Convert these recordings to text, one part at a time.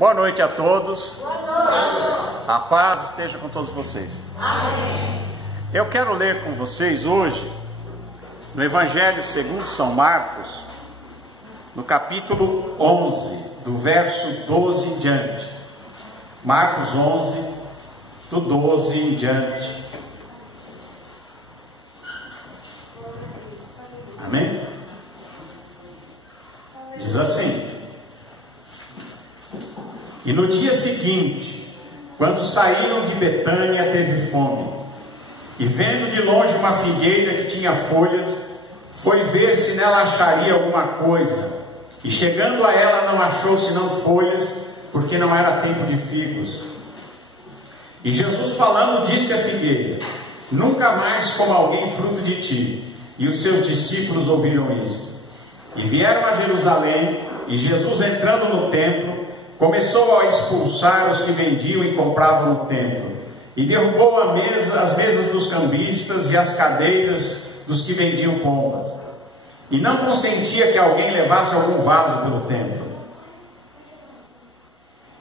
Boa noite a todos. Boa noite. A paz esteja com todos vocês. Amém. Eu quero ler com vocês hoje, no Evangelho segundo São Marcos, no capítulo 11, do verso 12 em diante. Marcos 11, do 12 em diante. Amém? Diz assim: E no dia seguinte, quando saíram de Betânia, teve fome, e vendo de longe uma figueira que tinha folhas, foi ver se nela acharia alguma coisa, e chegando a ela não achou senão folhas, porque não era tempo de figos. E Jesus falando disse à figueira: Nunca mais coma alguém fruto de ti. E os seus discípulos ouviram isto. E vieram a Jerusalém, e Jesus entrando no templo, começou a expulsar os que vendiam e compravam no templo, e derrubou as mesas dos cambistas e as cadeiras dos que vendiam pombas, e não consentia que alguém levasse algum vaso pelo templo.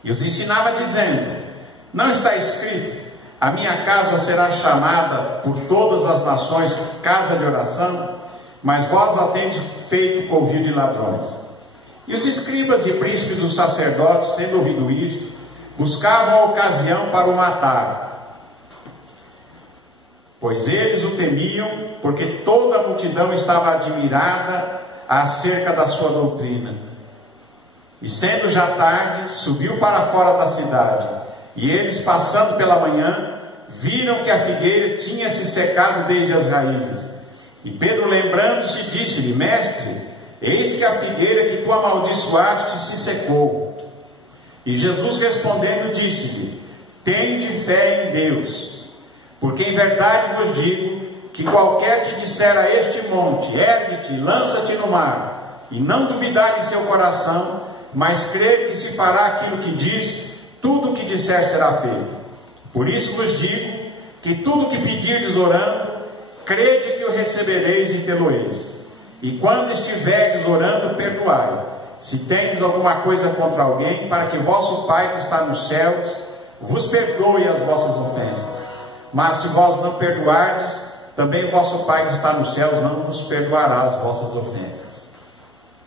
E os ensinava dizendo: Não está escrito: A minha casa será chamada por todas as nações casa de oração? Mas vós a tendes feito covil de ladrões. E os escribas e príncipes dos sacerdotes, tendo ouvido isto, buscavam a ocasião para o matar, pois eles o temiam, porque toda a multidão estava admirada acerca da sua doutrina. E sendo já tarde, subiu para fora da cidade, e eles, passando pela manhã, viram que a figueira tinha se secado desde as raízes. E Pedro, lembrando-se, disse-lhe: Mestre, eis que a figueira que tu amaldiçoaste se secou. E Jesus respondendo disse-lhe: Tende fé em Deus, porque em verdade vos digo que qualquer que disser a este monte: Ergue-te, lança-te no mar, e não duvidar em seu coração, mas crer que se fará aquilo que diz, tudo o que disser será feito. Por isso vos digo que tudo o que pedirdes orando, crede que o recebereis e tê-lo-eis. E quando estiverdes orando, perdoai, se tendes alguma coisa contra alguém, para que vosso Pai que está nos céus vos perdoe as vossas ofensas. Mas se vós não perdoardes, também vosso Pai que está nos céus não vos perdoará as vossas ofensas.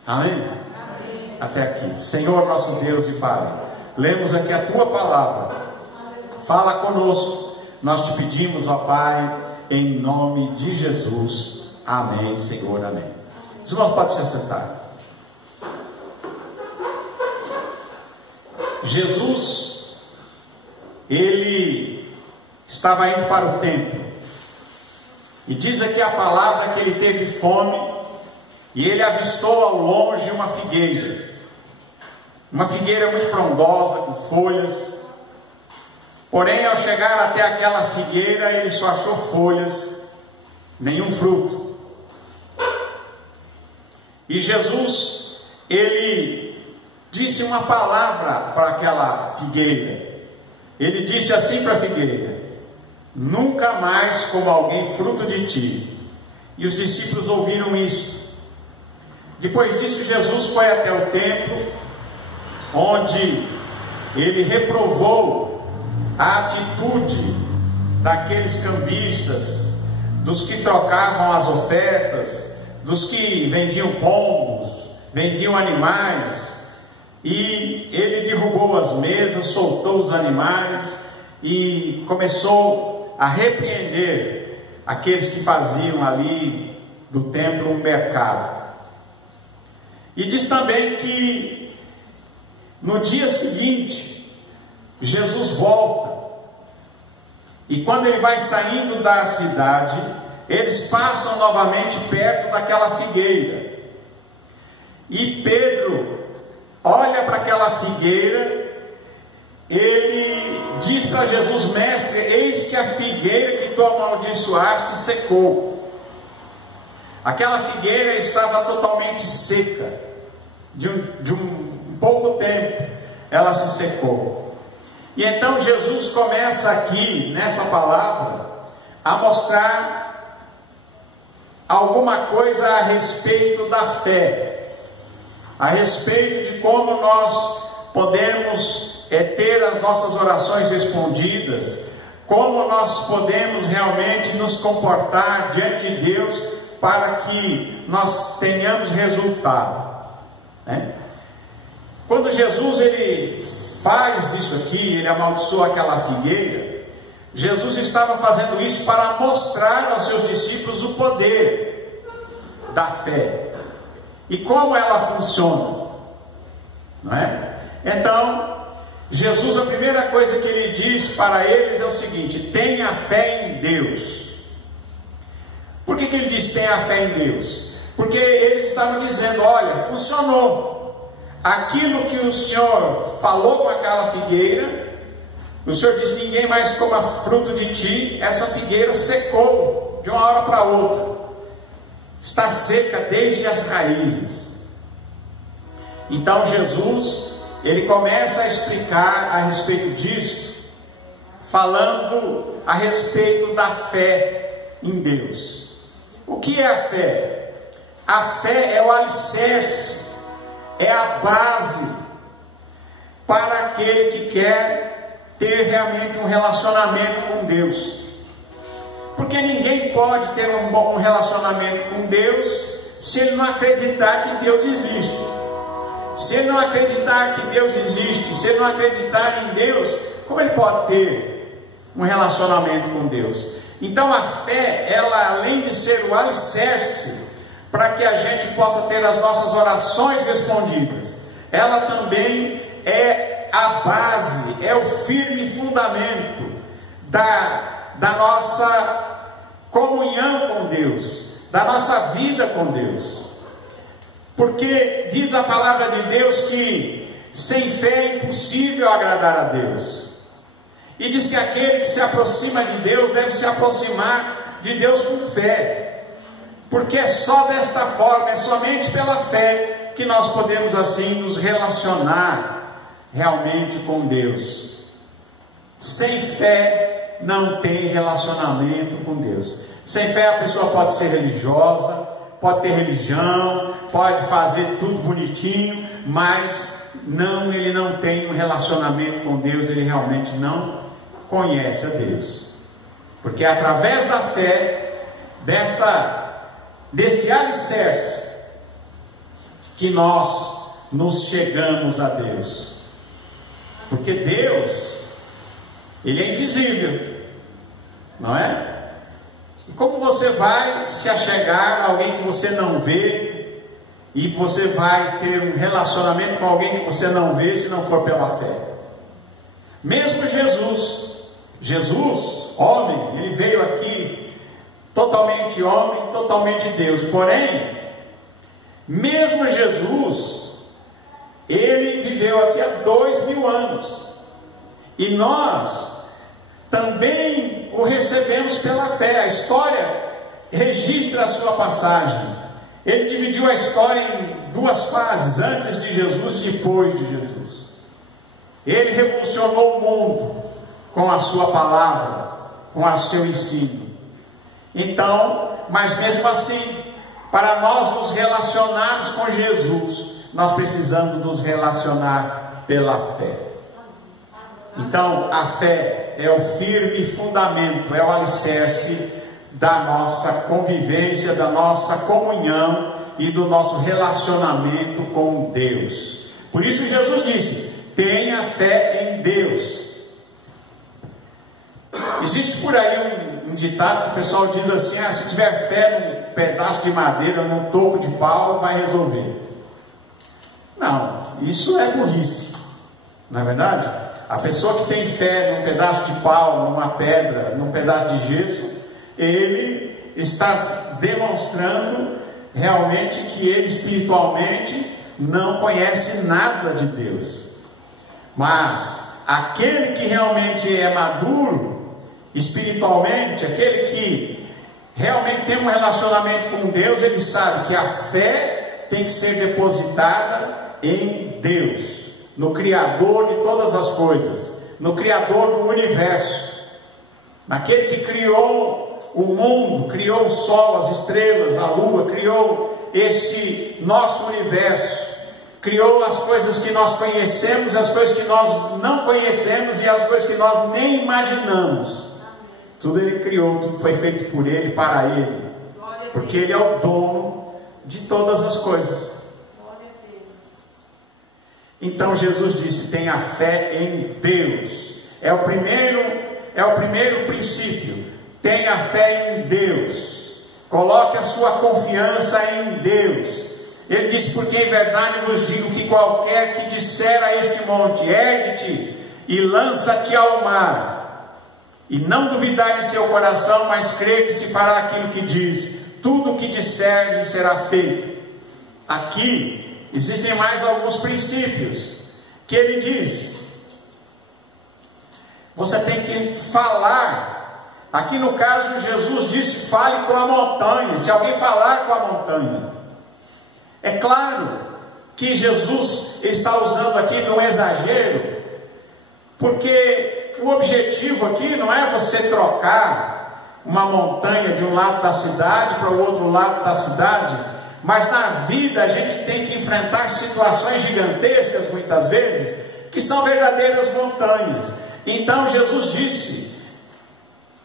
Amém? Amém. Até aqui. Senhor nosso Deus e Pai, lemos aqui a Tua palavra. Fala conosco, nós te pedimos, ó Pai, em nome de Jesus. Amém, Senhor, amém. Os irmãos podem se assentar. Jesus, ele estava indo para o templo, e diz aqui a palavra que ele teve fome, e ele avistou ao longe uma figueira muito frondosa, com folhas. Porém, ao chegar até aquela figueira, ele só achou folhas, nenhum fruto. E Jesus, ele disse uma palavra para aquela figueira. Ele disse assim para a figueira: Nunca mais coma alguém fruto de ti. E os discípulos ouviram isso. Depois disso, Jesus foi até o templo, onde ele reprovou a atitude daqueles cambistas, dos que trocavam as ofertas, dos que vendiam pombos, vendiam animais, e ele derrubou as mesas, soltou os animais e começou a repreender aqueles que faziam ali do templo um mercado. E diz também que no dia seguinte Jesus volta, e quando ele vai saindo da cidade, eles passam novamente perto daquela figueira, e Pedro olha para aquela figueira, ele diz para Jesus: Mestre, eis que a figueira que tu amaldiçoaste secou. Aquela figueira estava totalmente seca, de um pouco tempo ela se secou. E então Jesus começa aqui, nessa palavra, a mostrar alguma coisa a respeito da fé, a respeito de como nós podemos ter as nossas orações respondidas, como nós podemos realmente nos comportar diante de Deus para que nós tenhamos resultado, né? Quando Jesus ele faz isso aqui, ele amaldiçoa aquela figueira, Jesus estava fazendo isso para mostrar aos seus discípulos o poder da fé e como ela funciona, não é? Então, Jesus, a primeira coisa que ele diz para eles é o seguinte: tenha fé em Deus. Por que ele diz tenha fé em Deus? Porque eles estavam dizendo: olha, funcionou. Aquilo que o Senhor falou com aquela figueira, o Senhor disse: ninguém mais coma fruto de ti. Essa figueira secou de uma hora para outra, está seca desde as raízes. Então Jesus, ele começa a explicar a respeito disso, falando a respeito da fé em Deus. O que é a fé? A fé é o alicerce, é a base para aquele que quer ter realmente um relacionamento com Deus. Porque ninguém pode ter um bom relacionamento com Deus se ele não acreditar que Deus existe. Se ele não acreditar que Deus existe, se ele não acreditar em Deus, como ele pode ter um relacionamento com Deus? Então a fé, ela além de ser o alicerce para que a gente possa ter as nossas orações respondidas, ela também é a base, é o firme fundamento da nossa comunhão com Deus, da nossa vida com Deus. Porque diz a palavra de Deus que sem fé é impossível agradar a Deus. E diz que aquele que se aproxima de Deus deve se aproximar de Deus com fé. Porque é só desta forma, é somente pela fé que nós podemos assim nos relacionar realmente com Deus. Sem fé não tem relacionamento com Deus. Sem fé a pessoa pode ser religiosa, pode ter religião, pode fazer tudo bonitinho, mas ele não tem um relacionamento com Deus, ele realmente não conhece a Deus. Porque é através da fé, desse alicerce, que nós nos chegamos a Deus. Porque Deus, ele é invisível, não é? E como você vai se achegar a alguém que você não vê, e você vai ter um relacionamento com alguém que você não vê, se não for pela fé? Mesmo Jesus, homem, ele veio aqui totalmente homem, totalmente Deus. Porém, mesmo Jesus, ele viveu aqui há 2000 anos, e nós também o recebemos pela fé. A história registra a sua passagem. Ele dividiu a história em duas fases, antes de Jesus e depois de Jesus. Ele revolucionou o mundo com a sua palavra, com o seu ensino. Então, mas mesmo assim, para nós nos relacionarmos com Jesus, nós precisamos nos relacionar pela fé. Então, a fé é o firme fundamento, é o alicerce da nossa convivência, da nossa comunhão e do nosso relacionamento com Deus. Por isso Jesus disse: tenha fé em Deus. Existe por aí um ditado que o pessoal diz assim: se tiver fé num pedaço de madeira, num toco de pau, vai resolver. Não, isso é burrice, não é verdade? A pessoa que tem fé num pedaço de pau, numa pedra, num pedaço de gesso, ele está demonstrando realmente que ele espiritualmente não conhece nada de Deus. Mas aquele que realmente é maduro espiritualmente, aquele que realmente tem um relacionamento com Deus, ele sabe que a fé tem que ser depositada em Deus, no Criador de todas as coisas, no Criador do universo, naquele que criou o mundo, criou o sol, as estrelas, a lua, criou este nosso universo. criou as coisas que nós conhecemos, as coisas que nós não conhecemos e as coisas que nós nem imaginamos. Tudo Ele criou, tudo foi feito por Ele, para Ele, porque Ele é o dono de todas as coisas. Então Jesus disse: tenha fé em Deus. É o primeiro princípio. Tenha fé em Deus. Coloque a sua confiança em Deus. Ele disse: porque em verdade vos digo que qualquer que disser a este monte: ergue-te e lança-te ao mar, e não duvidar em seu coração, mas crer que se fará aquilo que diz, tudo o que disser lhe será feito. Aqui existem mais alguns princípios que ele diz. Você tem que falar. Aqui no caso Jesus disse: fale com a montanha. Se alguém falar com a montanha, é claro que Jesus está usando aqui de um exagero, porque o objetivo aqui não é você trocar uma montanha de um lado da cidade para o outro lado da cidade, mas na vida a gente tem que enfrentar situações gigantescas muitas vezes, que são verdadeiras montanhas. Então Jesus disse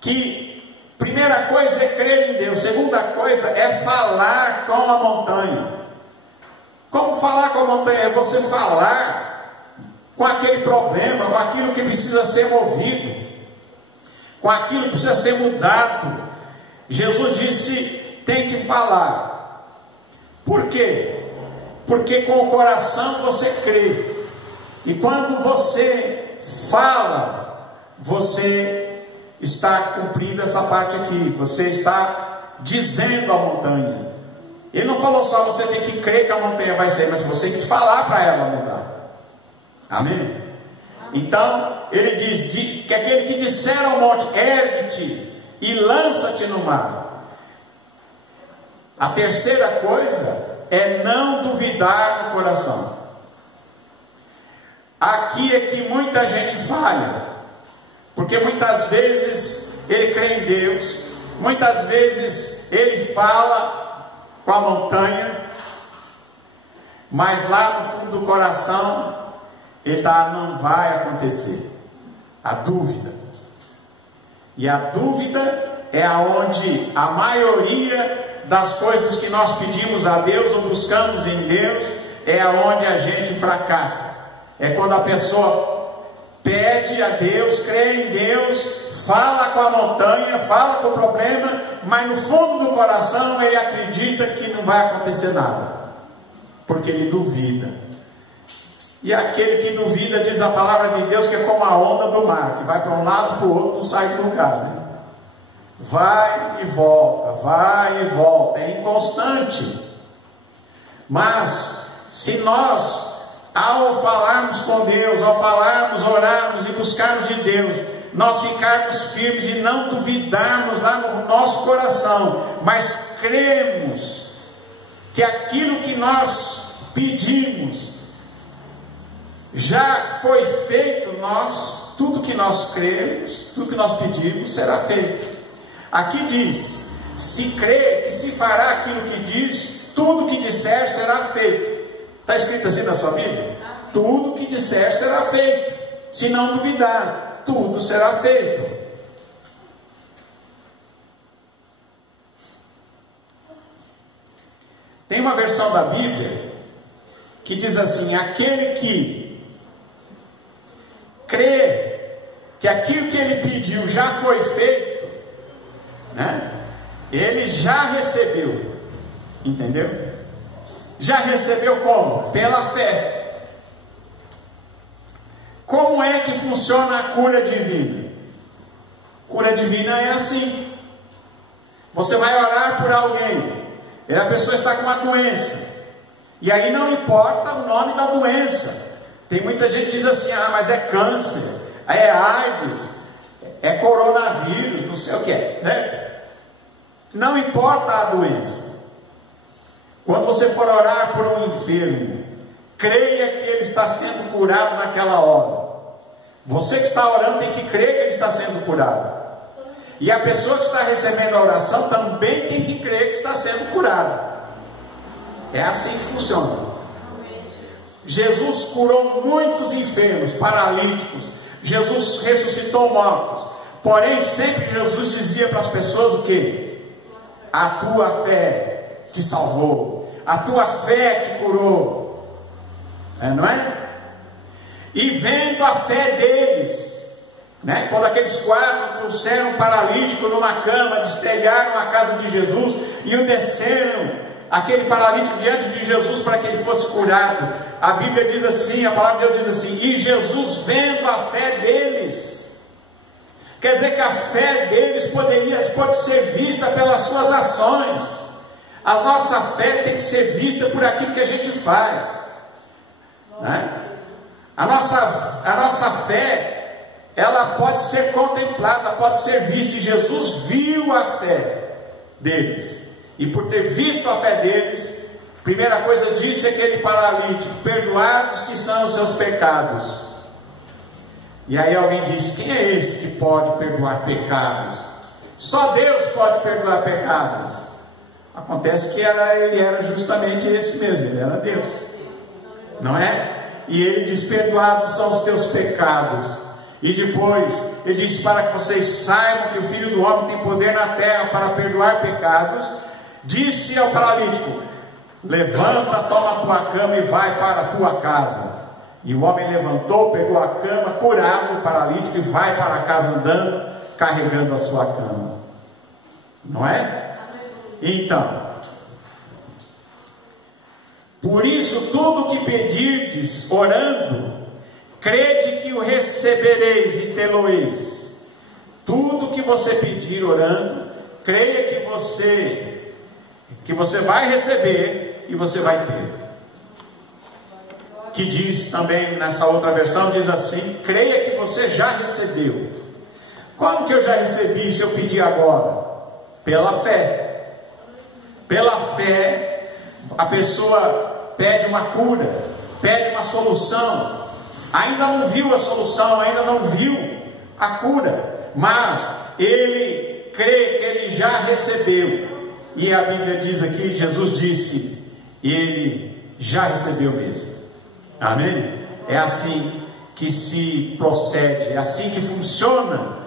que primeira coisa é crer em Deus, segunda coisa é falar com a montanha. Como falar com a montanha? É você falar com aquele problema, com aquilo que precisa ser movido, com aquilo que precisa ser mudado. Jesus disse: tem que falar. Por quê? Porque com o coração você crê, e quando você fala, você está cumprindo essa parte aqui, você está dizendo à montanha. Ele não falou só você tem que crer que a montanha vai sair, mas você tem que falar para ela mudar. Amém? Então ele diz que aquele que disser ao monte: ergue-te e lança-te no mar. A terceira coisa é não duvidar no coração. Aqui é que muita gente falha, porque muitas vezes ele crê em Deus, muitas vezes ele fala com a montanha, mas lá no fundo do coração ele está: não vai acontecer. A dúvida. E a dúvida é aonde a maioria das coisas que nós pedimos a Deus ou buscamos em Deus, é aonde a gente fracassa. É quando a pessoa pede a Deus, crê em Deus, fala com a montanha, fala com o problema, mas no fundo do coração ele acredita que não vai acontecer nada, porque ele duvida. E aquele que duvida, diz a palavra de Deus, que é como a onda do mar, que vai para um lado para o outro, não sai do lugar, né? Vai e volta, é inconstante. Mas se nós, ao falarmos com Deus, ao falarmos, orarmos e buscarmos de Deus, nós ficarmos firmes e não duvidarmos lá no nosso coração, mas cremos que aquilo que nós pedimos já foi feito, tudo que nós cremos, tudo que nós pedimos será feito. Aqui diz: se crer que se fará aquilo que diz, tudo que disser será feito. Está escrito assim na sua Bíblia? Tudo que disser será feito. Se não duvidar, tudo será feito. Tem uma versão da Bíblia que diz assim: aquele que crê que aquilo que ele pediu já foi feito, né? Ele já recebeu. Entendeu? Já recebeu como? Pela fé. Como é que funciona a cura divina? Cura divina é assim: você vai orar por alguém, e a pessoa está com uma doença, e aí não importa o nome da doença. Tem muita gente que diz assim: ah, mas é câncer, é AIDS, é coronavírus, não sei o que é, certo? Não importa a doença. Quando você for orar por um enfermo, creia que ele está sendo curado naquela hora. Você que está orando tem que crer que ele está sendo curado. E a pessoa que está recebendo a oração também tem que crer que está sendo curada. É assim que funciona. Jesus curou muitos enfermos, paralíticos. Jesus ressuscitou mortos. Porém, sempre Jesus dizia para as pessoas o quê? A tua fé te salvou. A tua fé te curou. Não é? E vendo a fé deles, né? Quando aqueles 4 trouxeram um paralítico numa cama, destelharam a casa de Jesus e o desceram, aquele paralítico, diante de Jesus para que ele fosse curado. A Bíblia diz assim, a palavra de Deus diz assim: e Jesus vendo a fé deles. Quer dizer que a fé deles pode ser vista pelas suas ações. A nossa fé tem que ser vista por aquilo que a gente faz, né? A nossa fé, ela pode ser contemplada, pode ser vista. E Jesus viu a fé deles, e por ter visto a fé deles, primeira coisa disse aquele paralítico: perdoados te são os seus pecados. E aí alguém disse: quem é esse que pode perdoar pecados? Só Deus pode perdoar pecados. Acontece que ele era justamente esse mesmo, ele era Deus, não é? E ele diz: perdoados são os teus pecados. E depois ele diz: para que vocês saibam que o Filho do Homem tem poder na terra para perdoar pecados, disse ao paralítico: levanta, toma a tua cama e vai para a tua casa. E o homem levantou, pegou a cama, curado o paralítico, e vai para a casa andando, carregando a sua cama. Não é? Então, por isso tudo que pedirdes orando, crede que o recebereis e tê-lo-eis. Tudo que você pedir orando, creia que você vai receber e você vai ter. Que diz também nessa outra versão, diz assim: creia que você já recebeu. Como que eu já recebi se eu pedir agora? Pela fé. Pela fé, a pessoa pede uma cura, pede uma solução. Ainda não viu a solução, ainda não viu a cura, mas ele crê que ele já recebeu. E a Bíblia diz aqui, Jesus disse, ele já recebeu mesmo. Amém? É assim que se procede, é assim que funciona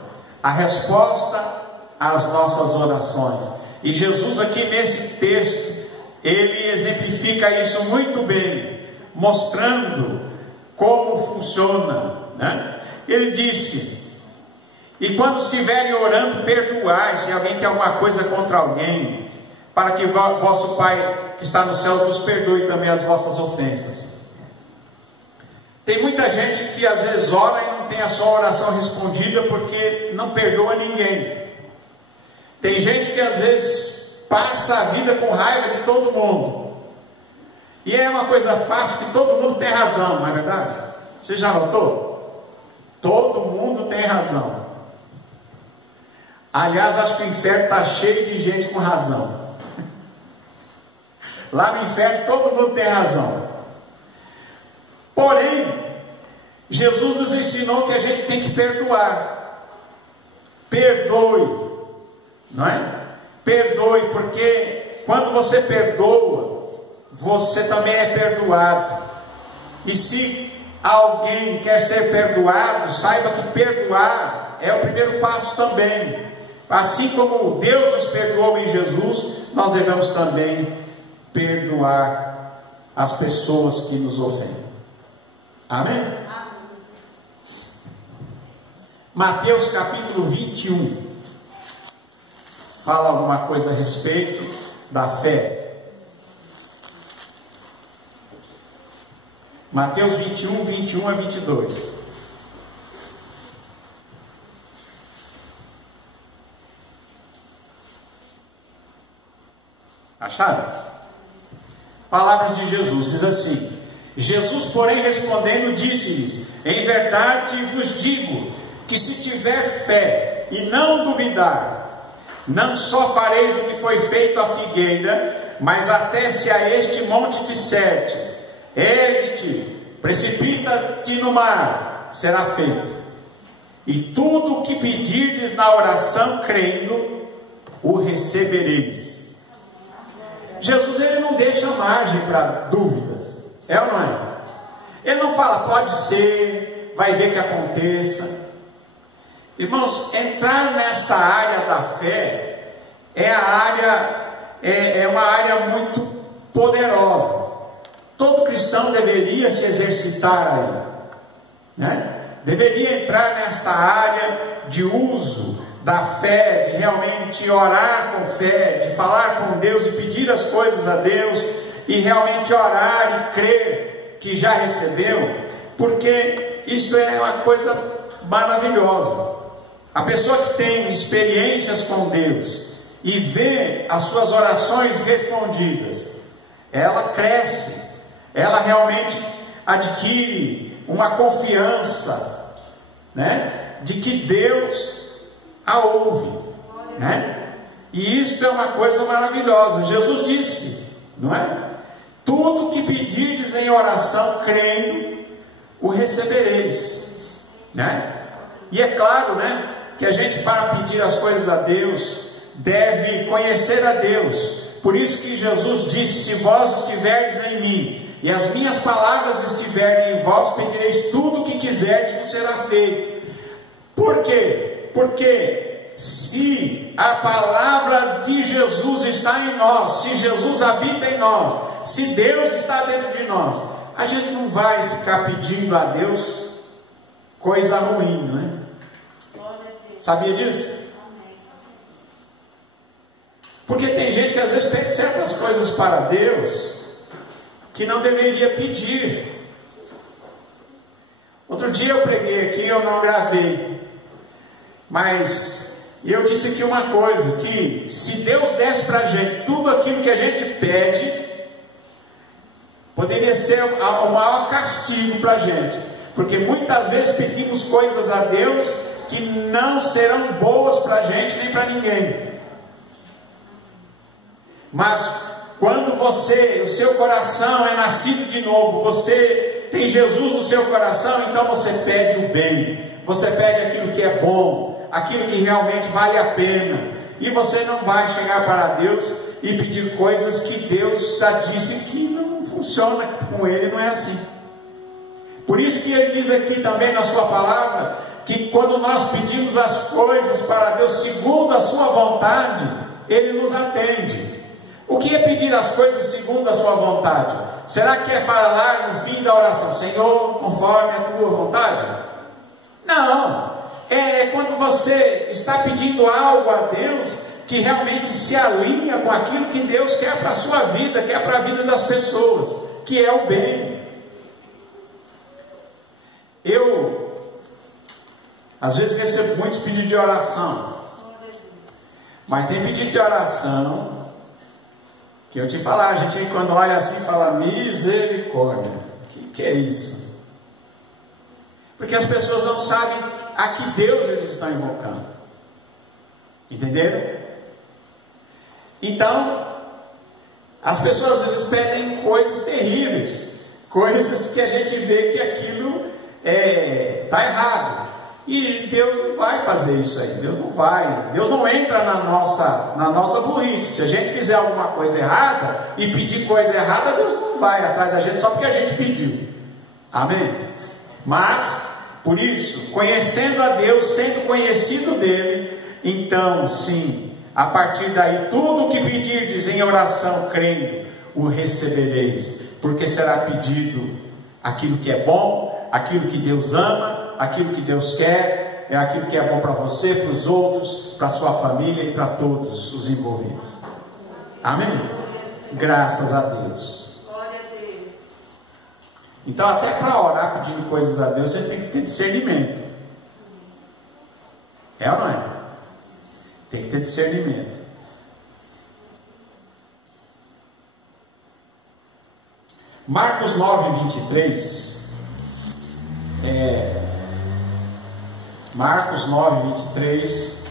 a resposta às nossas orações. E Jesus aqui nesse texto, ele exemplifica isso muito bem, mostrando como funciona, né? Ele disse: e quando estiverem orando, perdoai, se alguém tem alguma coisa contra alguém, para que vosso Pai que está nos céus vos perdoe também as vossas ofensas. Tem muita gente que às vezes ora e não tem a sua oração respondida porque não perdoa ninguém. Tem gente que às vezes passa a vida com raiva de todo mundo, e é uma coisa fácil que todo mundo tem razão, não é verdade? Você já notou? Todo mundo tem razão. Aliás, acho que o inferno está cheio de gente com razão. Lá no inferno todo mundo tem razão. Porém, Jesus nos ensinou que a gente tem que perdoar. Perdoe, não é? Perdoe, porque quando você perdoa, você também é perdoado. E se alguém quer ser perdoado, saiba que perdoar é o primeiro passo também. Assim como Deus nos perdoou em Jesus, nós devemos também perdoar as pessoas que nos ofendem. Amém? Mateus capítulo 21 fala alguma coisa a respeito da fé. Mateus 21, 21 a 22. Acharam? Palavras de Jesus, diz assim: Jesus, porém, respondendo, disse-lhes: em verdade vos digo, que se tiver fé e não duvidar, não só fareis o que foi feito à figueira, mas até se a este monte dissertes: ergue-te, precipita-te no mar, será feito. E tudo o que pedirdes na oração, crendo, o recebereis. Jesus, ele não deixa margem para dúvidas, é ou não é? Ele não fala, pode ser, vai ver que aconteça. Irmãos, entrar nesta área da fé é uma área muito poderosa. Todo cristão deveria se exercitar aí, né? Deveria entrar nesta área de uso da fé, de realmente orar com fé, de falar com Deus e pedir as coisas a Deus, e realmente orar e crer que já recebeu, porque isso é uma coisa maravilhosa. A pessoa que tem experiências com Deus e vê as suas orações respondidas, ela cresce, ela realmente adquire uma confiança, né, de que Deus a ouve, né? E isso é uma coisa maravilhosa. Jesus disse, não é? Tudo que pedirdes em oração, crendo, o recebereis, né? E é claro, né, que a gente, para pedir as coisas a Deus, deve conhecer a Deus. Por isso que Jesus disse, se vós estiverdes em mim, e as minhas palavras estiverem em vós, pedireis tudo o que quiserdes, vos será feito. Por quê? Porque se a palavra de Jesus está em nós, se Jesus habita em nós, se Deus está dentro de nós, a gente não vai ficar pedindo a Deus coisa ruim, não é? Sabia disso? Porque tem gente que às vezes pede certas coisas para Deus que não deveria pedir. Outro dia eu preguei aqui, eu não gravei, mas eu disse aqui uma coisa, que se Deus desse para a gente tudo aquilo que a gente pede, poderia ser o maior castigo para a gente, porque muitas vezes pedimos coisas a Deus que não serão boas para a gente nem para ninguém. Mas quando o seu coração é nascido de novo, você tem Jesus no seu coração, então você pede o bem, você pede aquilo que é bom, aquilo que realmente vale a pena, e você não vai chegar para Deus e pedir coisas que Deus já disse que não funciona com Ele, não é assim. Por isso que Ele diz aqui também na sua palavra, que quando nós pedimos as coisas para Deus segundo a sua vontade, Ele nos atende. O que é pedir as coisas segundo a sua vontade? Será que é falar no fim da oração, Senhor, conforme a tua vontade? Não, é quando você está pedindo algo a Deus que realmente se alinha com aquilo que Deus quer para a sua vida, quer para a vida das pessoas, que é o bem. Eu, às vezes, recebo muitos pedidos de oração, mas tem pedido de oração que eu te falar, a gente quando olha assim fala, misericórdia, que é isso? Porque as pessoas não sabem a que Deus eles estão invocando, entenderam? Então, as pessoas às vezes pedem coisas terríveis, coisas que a gente vê que aquilo está errado, e Deus não vai fazer isso aí, Deus não entra na nossa burrice. Se a gente fizer alguma coisa errada e pedir coisa errada, Deus não vai atrás da gente só porque a gente pediu, amém? Mas, por isso, conhecendo a Deus, sendo conhecido dele, então sim, a partir daí, tudo o que pedirdes em oração, crendo, o recebereis, porque será pedido aquilo que é bom, aquilo que Deus ama, aquilo que Deus quer, é aquilo que é bom para você, para os outros, para a sua família e para todos os envolvidos. Amém? Graças a Deus. Então, até para orar pedindo coisas a Deus, você tem que ter discernimento. É ou não é? Tem que ter discernimento. Marcos 9:23. Marcos 9:23.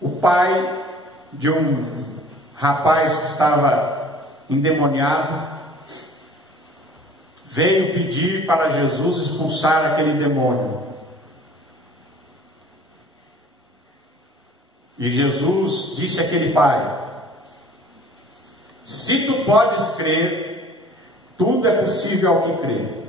O pai de um rapaz que estava endemoniado veio pedir para Jesus expulsar aquele demônio. E Jesus disse àquele pai: se tu podes crer, tudo é possível ao que crê.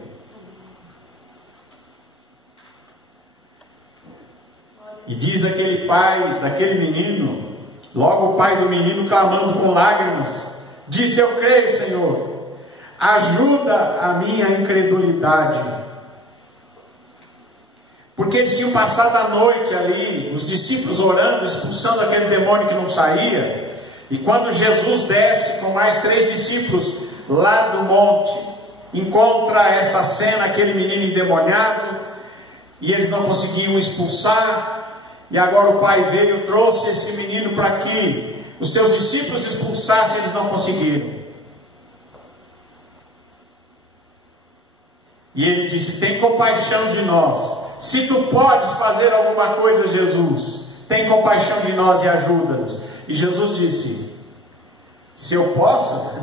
E diz aquele pai daquele menino, logo o pai do menino clamando com lágrimas, disse: eu creio, Senhor, ajuda a minha incredulidade. Porque eles tinham passado a noite ali, os discípulos orando, expulsando aquele demônio que não saía. E quando Jesus desce com mais 3 discípulos lá do monte, encontra essa cena, aquele menino endemoniado, e eles não conseguiam expulsar. E agora o pai veio, trouxe esse menino para que os teus discípulos expulsassem, eles não conseguiram. E ele disse: tem compaixão de nós. Se tu podes fazer alguma coisa, Jesus, tem compaixão de nós e ajuda-nos. E Jesus disse: se eu posso?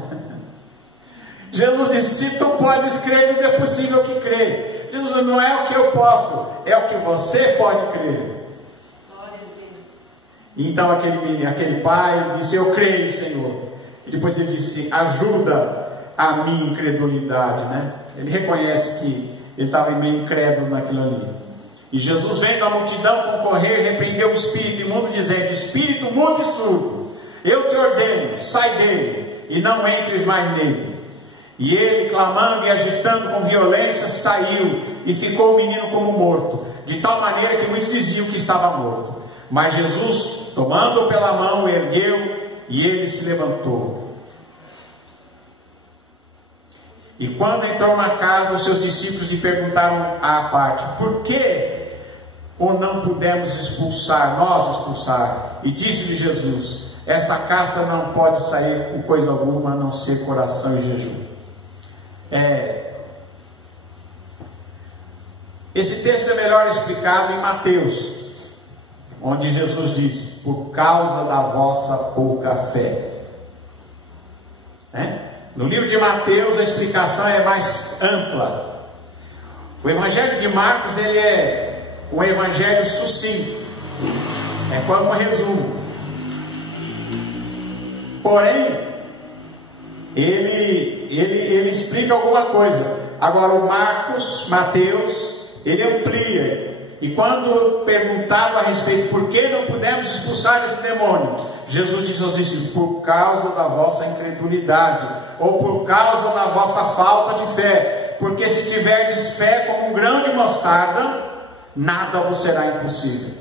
Jesus disse: se tu podes crer, tudo é possível que crê. Jesus, não é o que eu posso, é o que você pode crer. Então aquele pai disse: eu creio, Senhor. E depois ele disse: ajuda a minha incredulidade, né? Ele reconhece que ele estava meio incrédulo naquilo ali. E Jesus, vendo a multidão concorrer, repreendeu o espírito imundo, dizendo: espírito mudo e surdo, eu te ordeno, sai dele, e não entres mais nele. E ele, clamando e agitando com violência, saiu, e ficou o menino como morto, de tal maneira que muitos diziam que estava morto. Mas Jesus, tomando-o pela mão, o ergueu, e ele se levantou. E quando entrou na casa, os seus discípulos lhe perguntaram à parte: por que ou não pudemos expulsar, nós expulsar? E disse-lhe Jesus: esta casta não pode sair com coisa alguma, a não ser coração e jejum. Esse texto é melhor explicado em Mateus, onde Jesus diz: por causa da vossa pouca fé. No livro de Mateus a explicação é mais ampla. O evangelho de Marcos, ele é um evangelho sucinto, é como um resumo. Porém, ele explica alguma coisa. Agora o Mateus, ele amplia. E quando perguntado a respeito por que não pudemos expulsar esse demônio, Jesus disse: por causa da vossa incredulidade, ou por causa da vossa falta de fé. Porque se tiverdes fé como um grão de mostarda, nada vos será impossível.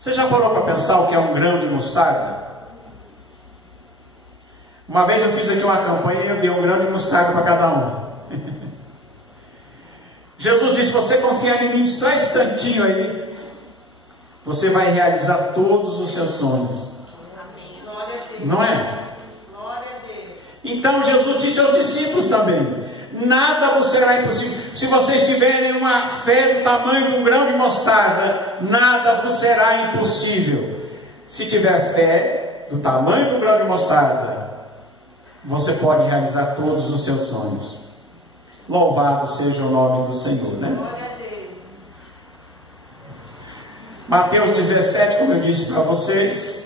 Você já parou para pensar o que é um grão de mostarda? Uma vez eu fiz aqui uma campanha e eu dei um grão de mostarda para cada um. Jesus disse: você confiar em mim só esse tantinho aí, você vai realizar todos os seus sonhos. Não é? Então Jesus disse aos discípulos também: nada vos será impossível. Se vocês tiverem uma fé do tamanho de um grão de mostarda, nada vos será impossível. Se tiver fé do tamanho de um grão de mostarda, você pode realizar todos os seus sonhos. Louvado seja o nome do Senhor, né? Mateus 17, como eu disse para vocês,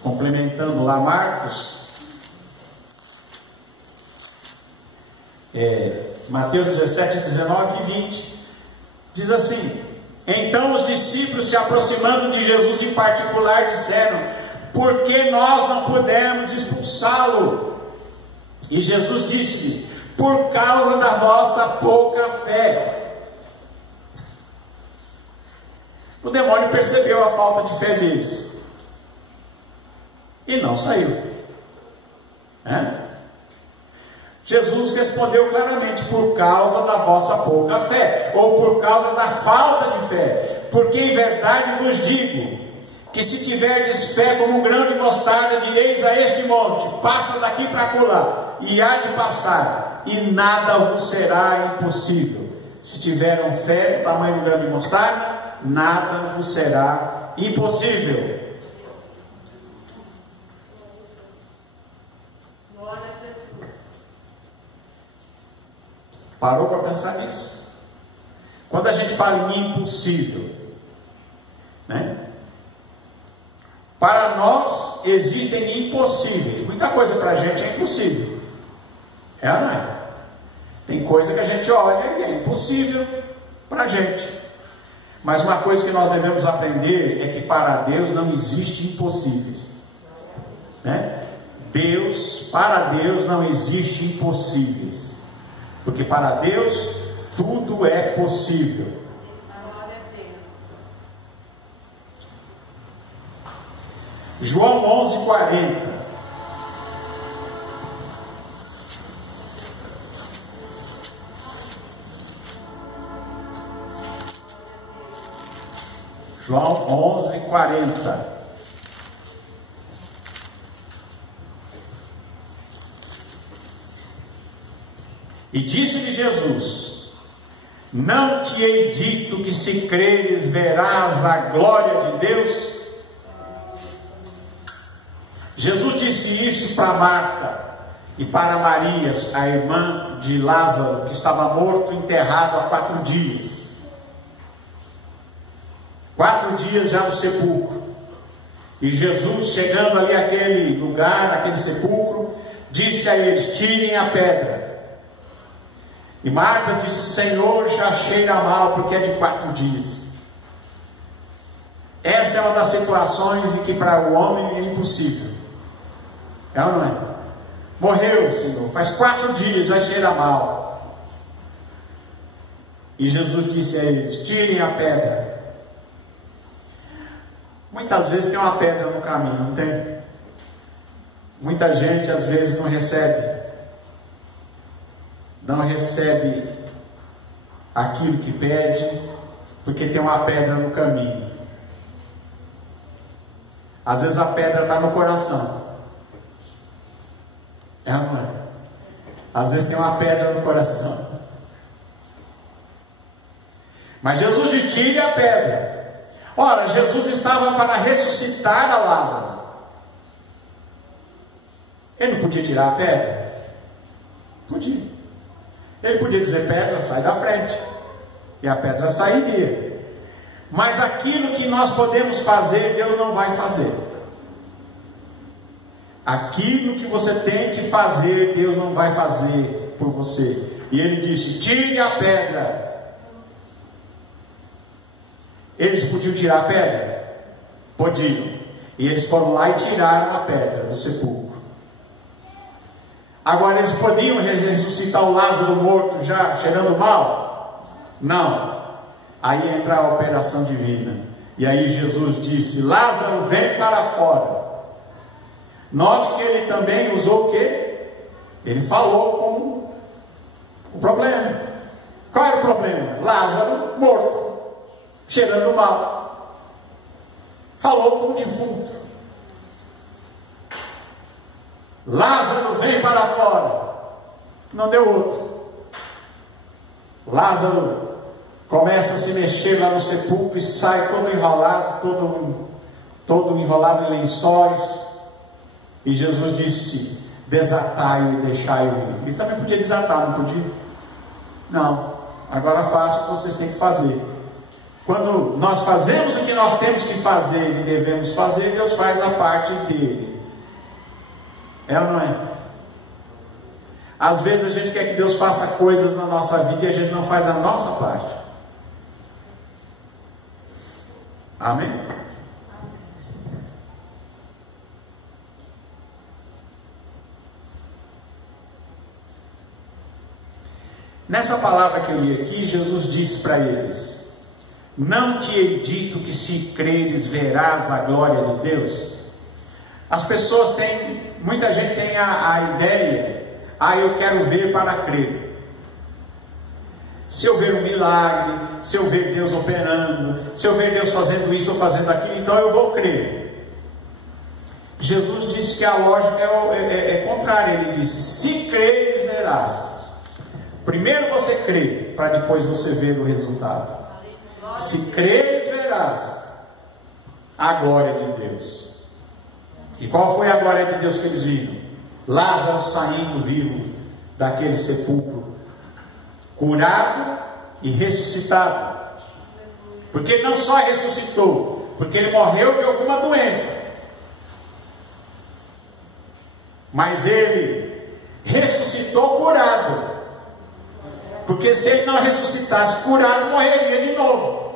complementando lá Marcos, Mateus 17, 19 e 20, diz assim: então os discípulos, se aproximando de Jesus em particular, disseram: por que nós não pudemos expulsá-lo? E Jesus disse-lhe: por causa da vossa pouca fé. O demônio percebeu a falta de fé deles e não saiu. Jesus respondeu claramente: por causa da vossa pouca fé, ou por causa da falta de fé. Porque em verdade vos digo que se tiverdes fé como um grão de mostarda, direis a este monte: passa daqui para acolá, e há de passar, e nada vos será impossível. Se tiveram fé do tamanho de um grão de mostarda, nada vos será impossível. Parou para pensar nisso? Quando a gente fala em impossível, né? Para nós existem impossíveis. Muita coisa para a gente é impossível. É ou não é? Tem coisa que a gente olha e é impossível para a gente. Mas uma coisa que nós devemos aprender é que para Deus não existe impossíveis, né? Para Deus não existe impossíveis, porque para Deus tudo é possível. João 11:40. João 11:40. E disse-lhe Jesus: não te hei dito que se creres verás a glória de Deus? Jesus disse isso para Marta e para Maria, a irmã de Lázaro, que estava morto, enterrado há 4 dias. 4 dias já no sepulcro. E Jesus, chegando ali àquele lugar, àquele sepulcro, disse a eles: tirem a pedra. E Marta disse: Senhor, já cheira mal, porque é de 4 dias. Essa é uma das situações em que para o homem é impossível. É ou não é? Morreu, Senhor, faz 4 dias, já cheira mal. E Jesus disse a eles: tirem a pedra. Muitas vezes tem uma pedra no caminho, não tem? Muita gente às vezes não recebe aquilo que pede, porque tem uma pedra no caminho. Às vezes a pedra está no coração. É ou não é? Às vezes tem uma pedra no coração. Mas Jesus diz: tire a pedra. Ora, Jesus estava para ressuscitar a Lázaro. Ele não podia tirar a pedra? Podia. Ele podia dizer: pedra, sai da frente. E a pedra sairia. Mas aquilo que nós podemos fazer, Deus não vai fazer. Aquilo que você tem que fazer, Deus não vai fazer por você. E ele disse: tire a pedra. Eles podiam tirar a pedra? Podiam. E eles foram lá e tiraram a pedra do sepulcro. Agora, eles podiam ressuscitar o Lázaro morto já cheirando mal? Não. Aí entra a operação divina. E aí Jesus disse: Lázaro, vem para fora. Note que ele também usou o quê? Ele falou com o problema. Qual era o problema? Lázaro morto, cheirando mal. Falou com o defunto. Lázaro, vem para fora. Não deu outro. Lázaro começa a se mexer lá no sepulcro e sai todo enrolado, todo enrolado em lençóis. E Jesus disse: desatai-o e deixai-o ir. Ele também podia desatar, não podia? Não. Agora faça o que vocês têm que fazer. Quando nós fazemos o que nós temos que fazer e devemos fazer, Deus faz a parte dele. É ou não é? Às vezes a gente quer que Deus faça coisas na nossa vida e a gente não faz a nossa parte. Amém? Nessa palavra que eu li aqui, Jesus disse para eles: não te hei dito que se creres verás a glória de Deus? As pessoas têm, muita gente tem a ideia: eu quero ver para crer. Se eu ver um milagre, se eu ver Deus operando, se eu ver Deus fazendo isso ou fazendo aquilo, então eu vou crer. Jesus disse que a lógica é contrária. Ele disse: se creres, verás. Primeiro você crê, para depois você ver o resultado. Se creres, verás a glória de Deus. E qual foi a glória de Deus que eles viram? Lázaro saindo vivo daquele sepulcro, curado e ressuscitado. Porque não só ressuscitou, porque ele morreu de alguma doença. Mas ele ressuscitou curado. Porque se ele não ressuscitasse curado, morreria de novo.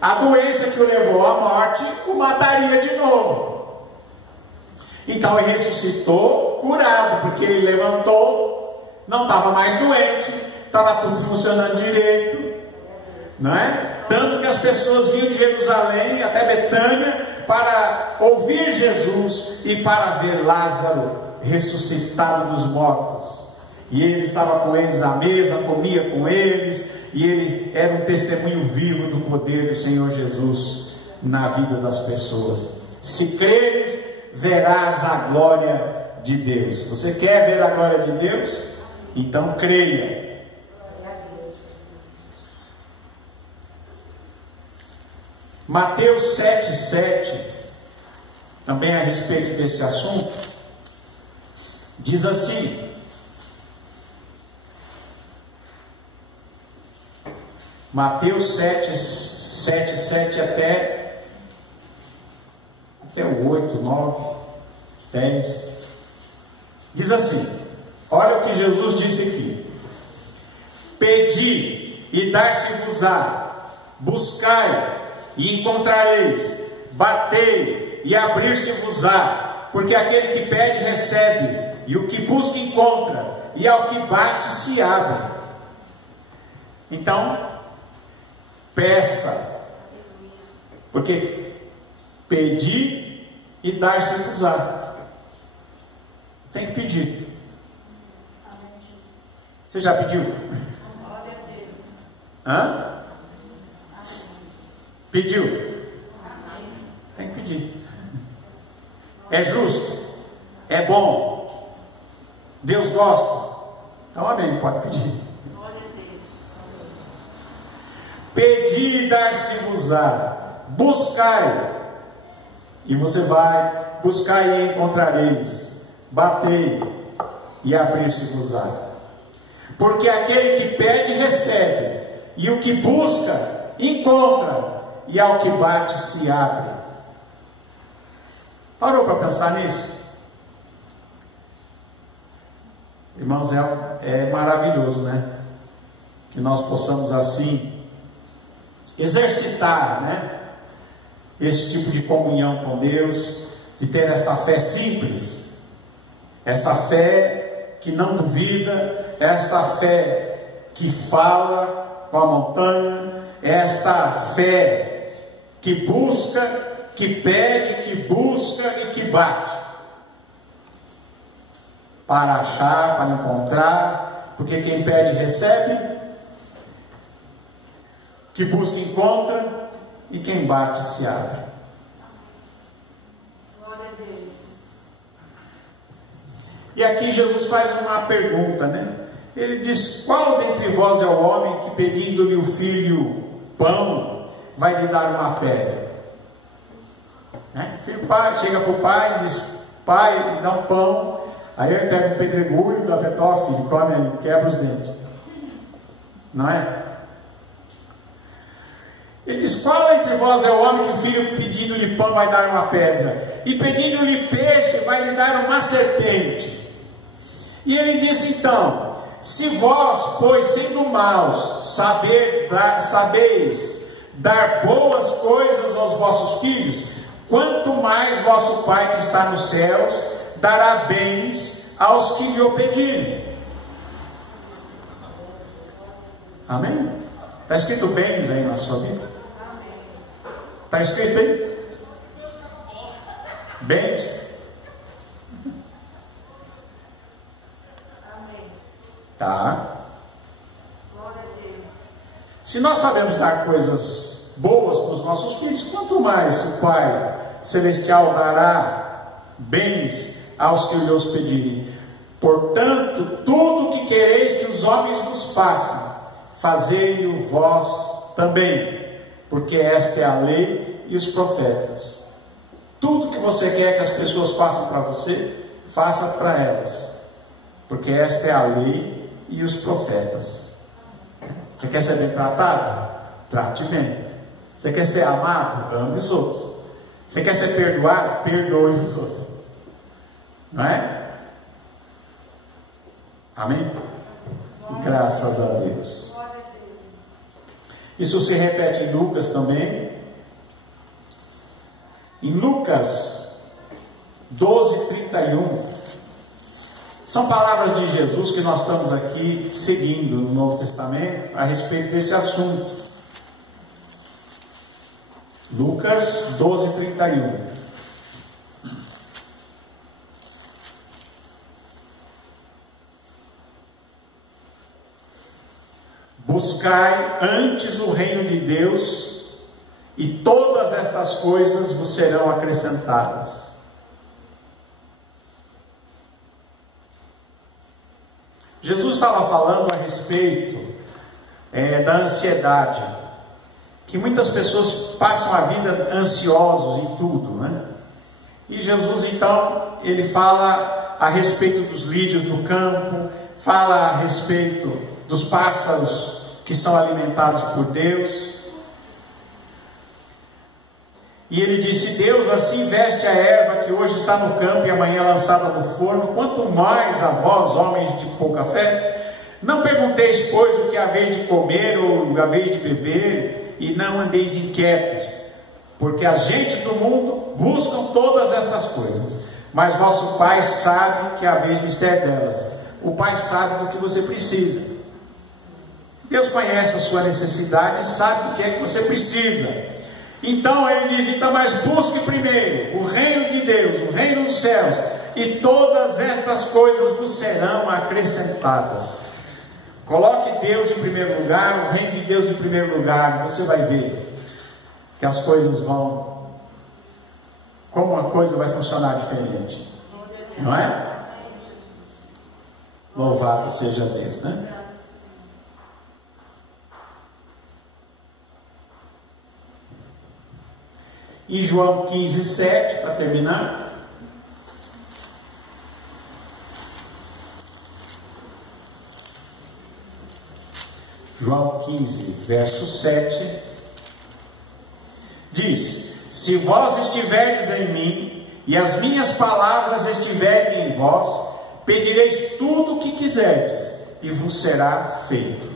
A doença que o levou à morte o mataria de novo. Então ele ressuscitou curado, porque ele levantou, não estava mais doente, estava tudo funcionando direito, não é? Tanto que as pessoas vinham de Jerusalém até Betânia para ouvir Jesus e para ver Lázaro ressuscitado dos mortos. E ele estava com eles à mesa, comia com eles, e ele era um testemunho vivo do poder do Senhor Jesus na vida das pessoas. Se creres, verás a glória de Deus. Você quer ver a glória de Deus? Então creia. Mateus 7,7, também a respeito desse assunto, diz assim: Mateus 7 até o 8, 9, 10, diz assim, olha o que Jesus disse aqui: pedi e dar-se-vos-á, buscai e encontrareis, batei e abrir-se-vos-á, porque aquele que pede recebe, e o que busca encontra, e ao que bate se abre. Então, peça, porque pedir e dar-se-vos-á. Tem que pedir. Você já pediu? Hã? Pediu? Tem que pedir. É justo? É bom? Deus gosta? Então amém, pode pedir. Pedi e dar-se-vos-á, buscai, e você vai, buscai e encontrareis, batei e abrir-se-vos-á, porque aquele que pede recebe, e o que busca encontra, e ao que bate se abre. Parou para pensar nisso? Irmãos, é maravilhoso, né? Que nós possamos assim exercitar, né, esse tipo de comunhão com Deus, de ter essa fé simples, essa fé que não duvida, esta fé que fala com a montanha, esta fé que busca, que pede, que busca e que bate, para achar, para encontrar, porque quem pede recebe, que busca encontra, e quem bate se abre. Glória a Deus. E aqui Jesus faz uma pergunta, né? Ele diz: qual dentre vós é o homem que, pedindo-lhe o filho pão, vai lhe dar uma pedra? Né? O filho pai, chega para o pai e diz: pai, me dá um pão. Aí ele pega um pedregulho, dá para o filho, come aí, quebra os dentes. Não é? Ele diz: qual entre vós é o homem que o filho, pedindo-lhe pão, vai dar uma pedra? E pedindo-lhe peixe, vai lhe dar uma serpente? E ele disse então: se vós, pois sendo maus, sabeis dar boas coisas aos vossos filhos, quanto mais vosso Pai que está nos céus dará bens aos que lhe o pedirem. Amém? Está escrito bens aí na sua Bíblia? Está escrito aí? Bens? Tá. Se nós sabemos dar coisas boas para os nossos filhos, quanto mais o Pai Celestial dará bens aos que lhe os pedirem. Portanto, tudo o que quereis que os homens vos façam, fazei-o vós também, porque esta é a lei e os profetas. Tudo que você quer que as pessoas façam para você, faça para elas, porque esta é a lei e os profetas. Você quer ser bem tratado? Trate bem. Você quer ser amado? Ame os outros. Você quer ser perdoado? Perdoe os outros. Não é? Amém? Graças a Deus. Isso se repete em Lucas também. Em Lucas 12:31, são palavras de Jesus que nós estamos aqui seguindo no Novo Testamento a respeito desse assunto. Lucas 12:31. Buscai antes o reino de Deus, e todas estas coisas vos serão acrescentadas. Jesus estava falando a respeito da ansiedade, que muitas pessoas passam a vida ansiosos em tudo, né? E Jesus então, ele fala a respeito dos lírios do campo, fala a respeito dos pássaros que são alimentados por Deus. E ele disse: Deus assim veste a erva que hoje está no campo e amanhã lançada no forno, quanto mais a vós, homens de pouca fé. Não pergunteis, pois, o que haveis de comer ou haveis de beber, e não andeis inquietos, porque as gentes do mundo buscam todas estas coisas, mas vosso Pai sabe que haveis mistério delas. O Pai sabe do que você precisa. Deus conhece a sua necessidade e sabe do que é que você precisa. Então ele diz: então, mas busque primeiro o reino de Deus, o reino dos céus, e todas estas coisas vos serão acrescentadas. Coloque Deus em primeiro lugar, o reino de Deus em primeiro lugar, você vai ver que as coisas vão, como a coisa vai funcionar diferente, não é? Louvado seja Deus, né? Em João 15:7, para terminar. João 15, verso 7, diz: se vós estiverdes em mim, e as minhas palavras estiverem em vós, pedireis tudo o que quiserdes, e vos será feito.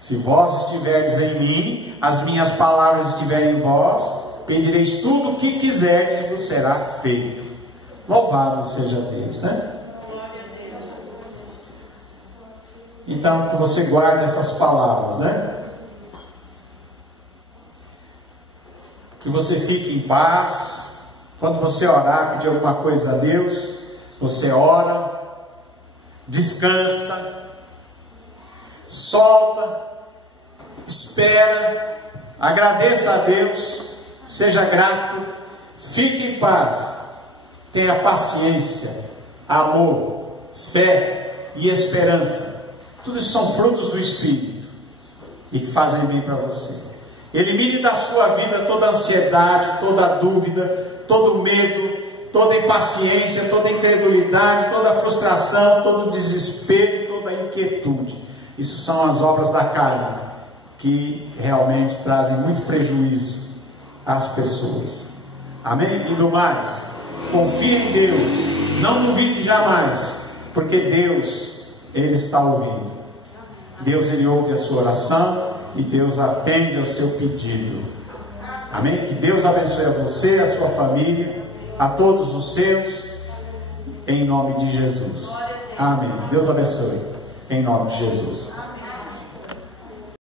Se vós estiverdes em mim, as minhas palavras estiverem em vós, pedireis tudo o que quiserdes, e vos será feito. Louvado seja Deus, né? Então, que você guarde essas palavras, né? Que você fique em paz. Quando você orar, pedir alguma coisa a Deus, você ora, descansa, solta, espera, agradeça a Deus, seja grato, fique em paz, tenha paciência, amor, fé e esperança. Tudo isso são frutos do Espírito e que fazem bem para você. Elimine da sua vida toda a ansiedade, toda a dúvida, todo o medo, toda a impaciência, toda a incredulidade, toda a frustração, todo o desespero, toda a inquietude. Isso são as obras da carne que realmente trazem muito prejuízo às pessoas. Amém? E do mais, confie em Deus, não duvide jamais, porque Deus, Ele está ouvindo. Deus, Ele ouve a sua oração e Deus atende ao seu pedido. Amém? Que Deus abençoe a você, a sua família, a todos os seus, em nome de Jesus. Amém. Deus abençoe, em nome de Jesus.